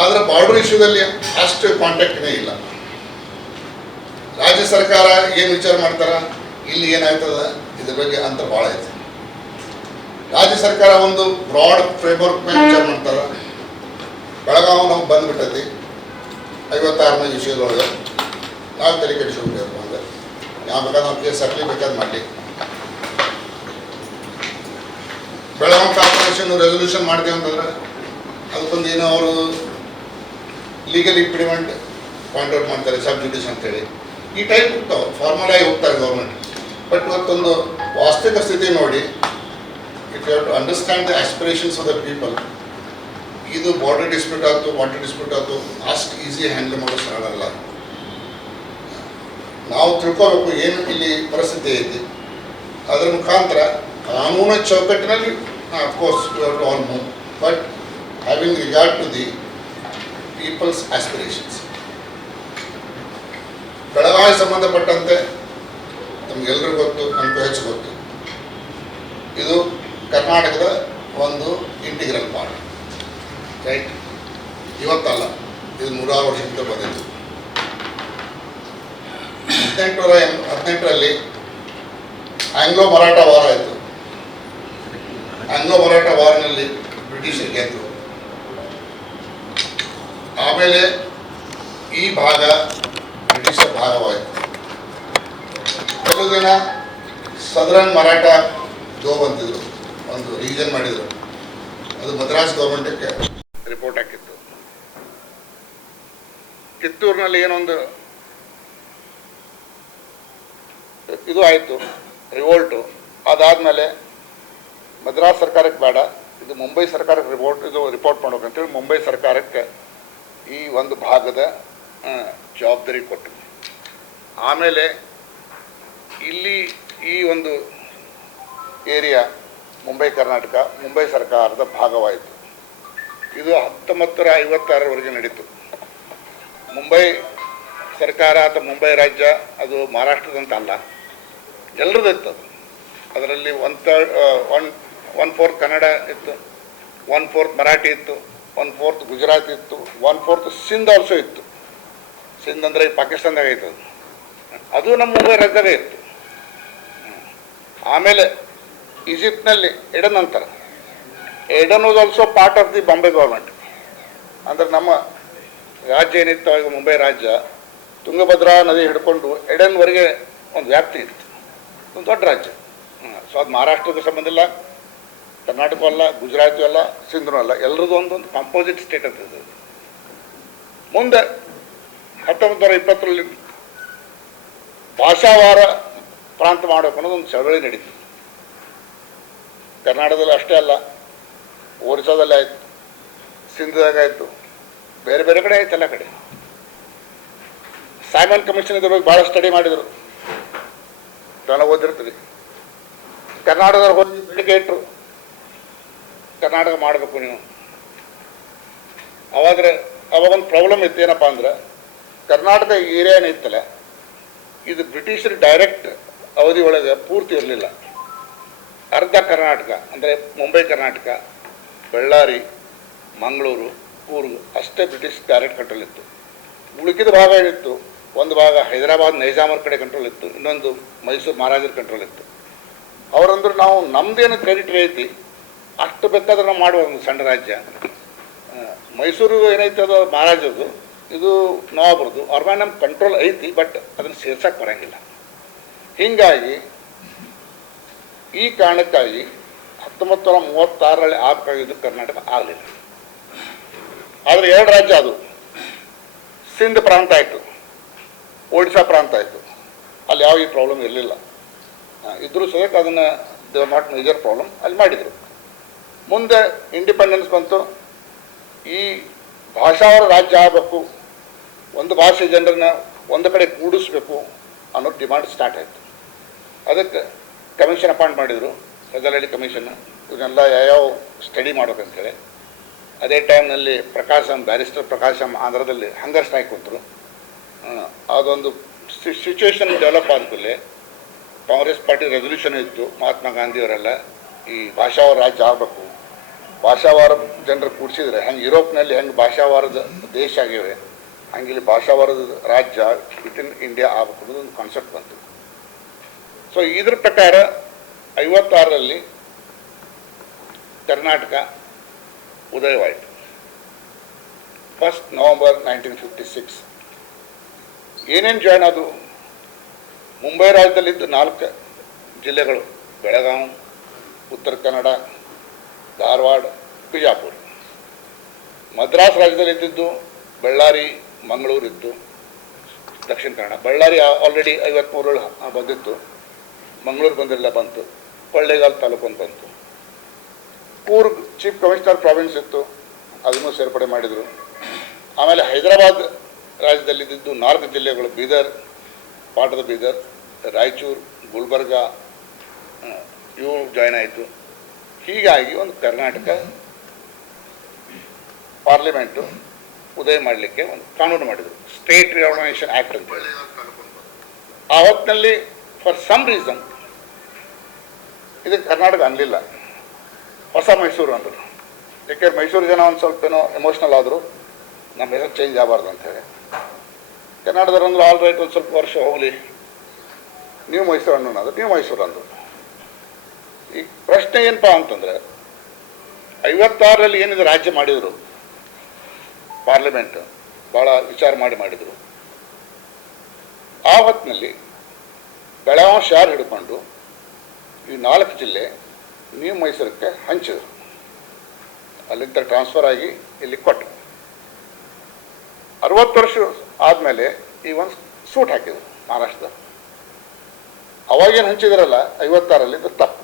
ಆದರೆ ಬಾರ್ಡರ್ ಇಶ್ಯೂದಲ್ಲಿ ಅಷ್ಟು ಕಾಂಟ್ಯಾಕ್ಟ್ನೇ ಇಲ್ಲ. ರಾಜ್ಯ ಸರ್ಕಾರ ಏನು ವಿಚಾರ ಮಾಡ್ತಾರ, ಇಲ್ಲಿ ಏನಾಗ್ತದ ಇದ್ರ ಬಗ್ಗೆ ಅಂತ ಭಾಳ ಐತೆ. ರಾಜ್ಯ ಸರ್ಕಾರ ಒಂದು ಬ್ರಾಡ್ ಫ್ರೇಮ್ವರ್ಕ್ ಮೇಲೆ ವಿಚಾರ ಮಾಡ್ತಾರ. ಬೆಳಗಾವಿ ನಾವು ಬಂದ್ಬಿಟ್ಟೈತಿ 56ನೇ ವಿಷಯದೊಳಗೆ ನಾವು ತಲೆ ಕೆಡಿಸ್ಕೊಬೇಕು ಅಂದ್ರೆ ಯಾವ ಬೇಕಾದ್ರೆ ನಾವು ಕೇಸ್ ಹಾಕಲಿ ಬೇಕಾದ್ರೆ ಮಾಡಲಿ. ಬೆಳಗಾವಿ ಕಾರ್ಪೊರೇಷನ್ ರೆಸೊಲ್ಯೂಷನ್ ಮಾಡ್ತೀವಿ ಅಂತಂದ್ರೆ ಅದಕ್ಕೊಂದು ಏನೋ ಅವರು ಲೀಗಲ್ ಇಂಪ್ಲಿಮೆಂಟ್ ಪಾಯಿಂಟ್ ಔಟ್ ಮಾಡ್ತಾರೆ, ಸಬ್ ಜುಡಿಷ್ ಅಂತೇಳಿ ಈ ಟೈಪ್ ಹೋಗ್ತಾವೆ, ಫಾರ್ಮಲ್ ಆಗಿ ಹೋಗ್ತಾರೆ ಗೌರ್ಮೆಂಟ್. ಬಟ್ ಇವತ್ತೊಂದು ವಾಸ್ತವಿಕ ಸ್ಥಿತಿ ನೋಡಿ, if you have to understand the aspirations of the people, ಇದು ಬಾರ್ಡರ್ ಡಿಸ್ಪ್ಯೂಟ್ ಆಯ್ತು, ವಾಟರ್ ಡಿಸ್ಪ್ಯೂಟ್ ಆಯ್ತು, ಅಷ್ಟು ಈಸಿ ಹ್ಯಾಂಡಲ್ ಮಾಡೋ ಸಾಲಲ್ಲ. ನಾವು ತಿಳ್ಕೋಬೇಕು ಏನು ಇಲ್ಲಿ ಪರಿಸ್ಥಿತಿ ಐತಿ. ಅದರ ಮುಖಾಂತರ ಕಾನೂನು ಚೌಕಟ್ಟಿನಲ್ಲಿ of course you have to all move, but having regard to the people's aspirations. Belagavi ಸಂಬಂಧಪಟ್ಟಂತೆ ನಮಗೆಲ್ಲರಿಗೂ ಗೊತ್ತು, ನಮಗೂ ಹೆಚ್ಚು ಗೊತ್ತು, ಇದು ಕರ್ನಾಟಕದ ಒಂದು ಇಂಟಿಗ್ರಲ್ ಪಾರ್ಟ್, ರೈಟ್? ಇವತ್ತಲ್ಲ, ಇದು 100 ವರ್ಷದಿಂದ ಬಂದಿತ್ತು. 1818ರಲ್ಲಿ ಆಂಗ್ಲೋ ಮರಾಠ ವಾರ ಆಯಿತು. ಆಂಗ್ಲೋ ಮರಾಠ ವಾರ್ನಲ್ಲಿ ಬ್ರಿಟಿಷರು ಗೆದ್ದರು. ಆಮೇಲೆ ಈ ಭಾಗ ಬ್ರಿಟಿಷರ ಭಾಗವಾಯಿತು. ಕೆಲವು ದಿನ ಸದರನ್ ಮರಾಠ ಜೋಬ್ ಅಂತಿದ್ರು, ಒಂದು ರೀಜನ್ ಮಾಡಿದರು. ಅದು ಮದ್ರಾಸ್ ಗೌರ್ಮೆಂಟಕ್ಕೆ ರಿಪೋರ್ಟ್ ಹಾಕಿತ್ತು. ಕಿತ್ತೂರಿನಲ್ಲಿ ಏನೊಂದು ಇದು ಆಯಿತು, ರಿವೋಲ್ಟು. ಅದಾದಮೇಲೆ ಮದ್ರಾಸ್ ಸರ್ಕಾರಕ್ಕೆ ಬೇಡ, ಇದು ಮುಂಬೈ ಸರ್ಕಾರಕ್ಕೆ ರಿಪೋರ್ಟ್ ಮಾಡ್ಬೇಕಂತೇಳಿ ಮುಂಬೈ ಸರ್ಕಾರಕ್ಕೆ ಈ ಒಂದು ಭಾಗದ ಜವಾಬ್ದಾರಿ ಕೊಟ್ಟರು. ಆಮೇಲೆ ಇಲ್ಲಿ ಈ ಒಂದು ಏರಿಯಾ ಮುಂಬೈ ಕರ್ನಾಟಕ ಮುಂಬೈ ಸರ್ಕಾರದ ಭಾಗವಾಯಿತು. ಇದು 1956ರವರೆಗೆ ನಡೀತು. ಮುಂಬೈ ಸರ್ಕಾರ ಅಥವಾ ಮುಂಬೈ ರಾಜ್ಯ ಅದು ಮಹಾರಾಷ್ಟ್ರದಂತ ಅಲ್ಲ, ಎಲ್ಲರದ್ದು ಇತ್ತು. ಅದರಲ್ಲಿ 1/4 ಕನ್ನಡ ಇತ್ತು, 1/4 ಮರಾಠಿ ಇತ್ತು, 1/4 ಗುಜರಾತಿ ಇತ್ತು, 1/4 ಸಿಂಧ್ ಆಲ್ಸೋ ಇತ್ತು. ಸಿಂಧ್ ಅಂದರೆ ಪಾಕಿಸ್ತಾನದಾಗ ಇತ್ತು, ಅದು ನಮ್ಮ ಮುಂಬೈ ರಾಜ್ಯದಾಗ ಇತ್ತು. ಆಮೇಲೆ ಈಜಿಪ್ಟ್ನಲ್ಲಿ ಎಡನ್ ಅಂತಾರೆ. Aden was also part of the Bombay government. ಅಂದರೆ ನಮ್ಮ ರಾಜ್ಯ ಏನಿತ್ತು ಈಗ ಮುಂಬೈ ರಾಜ್ಯ, ತುಂಗಭದ್ರಾ ನದಿ ಹಿಡ್ಕೊಂಡು ಎಡನ್ವರೆಗೆ ಒಂದು ವ್ಯಾಪ್ತಿ ಇತ್ತು, ಒಂದು ದೊಡ್ಡ ರಾಜ್ಯ. ಸೊ ಅದು ಮಹಾರಾಷ್ಟ್ರಕ್ಕೂ ಸಂಬಂಧ ಇಲ್ಲ, ಕರ್ನಾಟಕ ಅಲ್ಲ, ಗುಜರಾತು ಅಲ್ಲ, ಸಿಂಧೂ ಅಲ್ಲ, ಎಲ್ಲರದ್ದು ಒಂದೊಂದು ಕಾಂಪೋಸಿಟ್ ಸ್ಟೇಟ್ ಅಂತ ಇದೆ. ಮುಂದೆ 1920ರಲ್ಲಿ ಭಾಷಾವಾರ ಪ್ರಾಂತ ಮಾಡಬೇಕು ಅನ್ನೋದು ಒಂದು ಚಳವಳಿ ನಡೀತು. ಕರ್ನಾಟಕದಲ್ಲಿ ಅಷ್ಟೇ ಅಲ್ಲ, ಒರಿಸ್ಸಾದಲ್ಲಿ ಆಯಿತು, ಸಿಂಧದಾಗ ಆಯಿತು, ಬೇರೆ ಬೇರೆ ಕಡೆ ಆಯ್ತು, ಎಲ್ಲ ಕಡೆ. ಸೈಮನ್ ಕಮಿಷನ್ ಇದ್ರ ಬಗ್ಗೆ ಭಾಳ ಸ್ಟಡಿ ಮಾಡಿದರು, ಜನ ಓದಿರ್ತೀರಿ. ಕರ್ನಾಟಕದವ್ರು ಹೋಗಿ ಬೇಡಿಕೆ ಇಟ್ಟರು, ಕರ್ನಾಟಕ ಮಾಡಬೇಕು ನೀವು. ಅವಾಗೊಂದು ಪ್ರಾಬ್ಲಮ್ ಇತ್ತು, ಏನಪ್ಪ ಅಂದ್ರೆ ಕರ್ನಾಟಕ ಏರಿಯಾ ಏನಿತ್ತಲ್ಲ, ಇದು ಬ್ರಿಟಿಷರು ಡೈರೆಕ್ಟ್ ಅವಧಿ ಒಳಗೆ ಪೂರ್ತಿ ಇರಲಿಲ್ಲ. ಅರ್ಧ ಕರ್ನಾಟಕ ಅಂದರೆ ಮುಂಬೈ ಕರ್ನಾಟಕ, ಬಳ್ಳಾರಿ, ಮಂಗಳೂರು, ಕೂರ್ಗ್ ಅಷ್ಟೇ ಬ್ರಿಟಿಷ್ ಡೈರೆಕ್ಟ್ ಕಂಟ್ರೋಲ್ ಇತ್ತು. ಉಳುಕಿದ ಭಾಗ ಏನಿತ್ತು, ಒಂದು ಭಾಗ ಹೈದರಾಬಾದ್ ನೈಜಾಮರ ಕಡೆ ಕಂಟ್ರೋಲ್ ಇತ್ತು, ಇನ್ನೊಂದು ಮೈಸೂರು ಮಹಾರಾಜರ ಕಂಟ್ರೋಲ್ ಇತ್ತು. ಅವರಂದ್ರೆ ನಾವು ನಮ್ಮದೇನು ಟೆರಿಟರಿ ಐತಿ ಅಷ್ಟು ಬೇಕಾದ್ರೆ ನಾವು ಮಾಡುವ ಒಂದು ಸಣ್ಣ ರಾಜ್ಯ. ಮೈಸೂರು ಏನೈತೆ ಅದು ಮಹಾರಾಜರದು, ಇದು ನವಾಬರದು. ಅವ್ರ ಮೇಲೆ ನಮ್ಮ ಕಂಟ್ರೋಲ್ ಐತಿ, ಬಟ್ ಅದನ್ನು ಸೇರ್ಸಕ್ಕೆ ಬರೋಂಗಿಲ್ಲ. ಹೀಗಾಗಿ ಈ ಕಾರಣಕ್ಕಾಗಿ 1936ರಲ್ಲಿ ಆಗಬೇಕಾಗಿದ್ದು ಕರ್ನಾಟಕ ಆಗಲಿಲ್ಲ. ಆದರೆ 2 ರಾಜ್ಯ ಅದು, ಸಿಂಧ್ ಪ್ರಾಂತ ಆಯಿತು, ಒಡಿಶಾ ಪ್ರಾಂತ ಆಯಿತು. ಅಲ್ಲಿ ಯಾವ ಈ ಪ್ರಾಬ್ಲಮ್ ಇರಲಿಲ್ಲ. ಇದ್ರೂ ಸಹಿತ ಅದನ್ನು they are not major problem ಅಲ್ಲಿ ಮಾಡಿದರು. ಮುಂದೆ ಇಂಡಿಪೆಂಡೆನ್ಸ್ ಬಂತು. ಈ ಭಾಷಾವಾರ ರಾಜ್ಯ ಆಗಬೇಕು, ಒಂದು ಭಾಷೆ ಜನರನ್ನ ಒಂದು ಕಡೆ ಕೂಡಿಸ್ಬೇಕು ಅನ್ನೋ ಡಿಮಾಂಡ್ ಸ್ಟಾರ್ಟ್ ಆಯಿತು. ಅದಕ್ಕೆ ಕಮಿಷನ್ ಅಪಾಯಿಂಟ್ ಮಾಡಿದರು, ಫಜಲಹಳ್ಳಿ ಕಮಿಷನ್. ಇವನ್ನೆಲ್ಲ ಯಾವ್ಯಾವ ಸ್ಟಡಿ ಮಾಡ್ಬೇಕಂತೇಳಿ. ಅದೇ ಟೈಮ್ನಲ್ಲಿ ಬ್ಯಾರಿಸ್ಟರ್ ಪ್ರಕಾಶಂ ಆಂಧ್ರದಲ್ಲಿ ಹಂಗರ್ ಸ್ಟ್ರೈಕ್ ಕೊಟ್ಟರು. ಅದೊಂದು ಸಿಚುವೇಶನ್ ಡೆವಲಪ್ ಆದಮೇಲೆ ಕಾಂಗ್ರೆಸ್ ಪಾರ್ಟಿ ರೆಸೊಲ್ಯೂಷನ್ ಇತ್ತು, ಮಹಾತ್ಮ ಗಾಂಧಿಯವರೆಲ್ಲ ಈ ಭಾಷಾವಾರ ರಾಜ್ಯ ಆಗಬೇಕು, ಭಾಷಾವಾರ ಜನರು ಕೂಡಿಸಿದ್ರೆ ಹೆಂಗೆ ಯುರೋಪ್ನಲ್ಲಿ ಹೆಂಗೆ ಭಾಷಾವಾರದ ದೇಶ ಆಗಿವೆ ಹಂಗೆ ಇಲ್ಲಿ ಭಾಷಾವಾರದ ರಾಜ್ಯ ವಿತಿನ್ ಇಂಡಿಯಾ ಆಗಬೇಕು ಅನ್ನೋದು ಒಂದು ಕಾನ್ಸೆಪ್ಟ್ ಬಂತು. ಸೊ ಇದ್ರ ಪ್ರಕಾರ 56ರಲ್ಲಿ ಕರ್ನಾಟಕ ಉದಯವಾಯಿತು. 1 ನವೆಂಬರ್ 1956. ಏನೇನು ಜಾಯ್ನ್ ಅದು? ಮುಂಬೈ ರಾಜ್ಯದಲ್ಲಿದ್ದು 4 ಜಿಲ್ಲೆಗಳು: ಬೆಳಗಾವಿ, ಉತ್ತರ ಕನ್ನಡ, ಧಾರವಾಡ, ಬಿಜಾಪುರ. ಮದ್ರಾಸ್ ರಾಜ್ಯದಲ್ಲಿದ್ದು ಬಳ್ಳಾರಿ, ಮಂಗಳೂರು ಇತ್ತು, ದಕ್ಷಿಣ ಕನ್ನಡ. ಬಳ್ಳಾರಿ ಆಲ್ರೆಡಿ 53 ಬಂದಿತ್ತು, ಮಂಗಳೂರು ಬಂದಿಲ್ಲ, ಬಂತು. ಕೊಳ್ಳೇಗಾಲ ತಾಲೂಕು ಅಂತ ಬಂತು. ಕೂರ್ಗ್ ಚೀಫ್ ಕಮಿಷನರ್ ಪ್ರಾವಿನ್ಸ್ ಇತ್ತು, ಅದನ್ನು ಸೇರ್ಪಡೆ ಮಾಡಿದರು. ಆಮೇಲೆ ಹೈದರಾಬಾದ್ ರಾಜ್ಯದಲ್ಲಿದ್ದು 4 ಜಿಲ್ಲೆಗಳು: ಬೀದರ್, ಪಾಟದ ಬೀದರ್, ರಾಯಚೂರು, ಗುಲ್ಬರ್ಗ, ಇವು ಜಾಯ್ನ್ ಆಯಿತು. ಹೀಗಾಗಿ ಒಂದು ಕರ್ನಾಟಕ ಪಾರ್ಲಿಮೆಂಟು ಉದಯ ಮಾಡಲಿಕ್ಕೆ ಒಂದು ಕಾನೂನು ಮಾಡಿದರು, ಸ್ಟೇಟ್ ರಿಆರ್ಗನೈಸೇಷನ್ ಆ್ಯಕ್ಟ್ ಅಂತ ಹೇಳಿ. ಆ ಹೊತ್ತಿನಲ್ಲಿ ಫಾರ್ ಸಮ್ ರೀಸನ್ ಇದಕ್ಕೆ ಕರ್ನಾಟಕ ಅನ್ನಲಿಲ್ಲ, ಹೊಸ ಮೈಸೂರು ಅಂದರು. ಯಾಕೆಂದ್ರೆ ಮೈಸೂರು ಜನ ಒಂದು ಸ್ವಲ್ಪ ಏನೋ ಎಮೋಷ್ನಲ್ ಆದರು, ನಮ್ಮ ಹೆಸರು ಚೇಂಜ್ ಆಗಬಾರ್ದು ಅಂತೇಳಿ. ಕನ್ನಡದವ್ರು ಅಂದ್ರೆ ಆಲ್ ರೈಟ್, ಒಂದು ಸ್ವಲ್ಪ ವರ್ಷ ಹೋಗಲಿ, ನೀವು ಮೈಸೂರು ಅನ್ನೋದು, ನೀವು ಮೈಸೂರು ಅಂದರು. ಈಗ ಪ್ರಶ್ನೆ ಏನಪ್ಪ ಅಂತಂದರೆ, 56ರಲ್ಲಿ ಏನಿದೆ ರಾಜ್ಯ ಮಾಡಿದರು, ಪಾರ್ಲಿಮೆಂಟ್ ಭಾಳ ವಿಚಾರ ಮಾಡಿದರು. ಆ ಹೊತ್ತಿನಲ್ಲಿ ಬೆಳಗಾವಿ ಶಾರ್ ಹಿಡ್ಕೊಂಡು ಈ 4 ಜಿಲ್ಲೆ ನೀವು ಮೈಸೂರಕ್ಕೆ ಹಂಚಿದರು. ಅಲ್ಲಿಂದ ಟ್ರಾನ್ಸ್ಫರ್ ಆಗಿ ಇಲ್ಲಿ ಕೊಟ್ಟರು. 60 ವರ್ಷ ಆದಮೇಲೆ ಈ ಒಂದು ಸೂಟ್ ಹಾಕಿದರು ಮಹಾರಾಷ್ಟ್ರದಲ್ಲಿ. ಅವಾಗೇನು ಹಂಚಿದ್ರಲ್ಲ 56ರಲ್ಲಿ, ಇದು ತಪ್ಪು.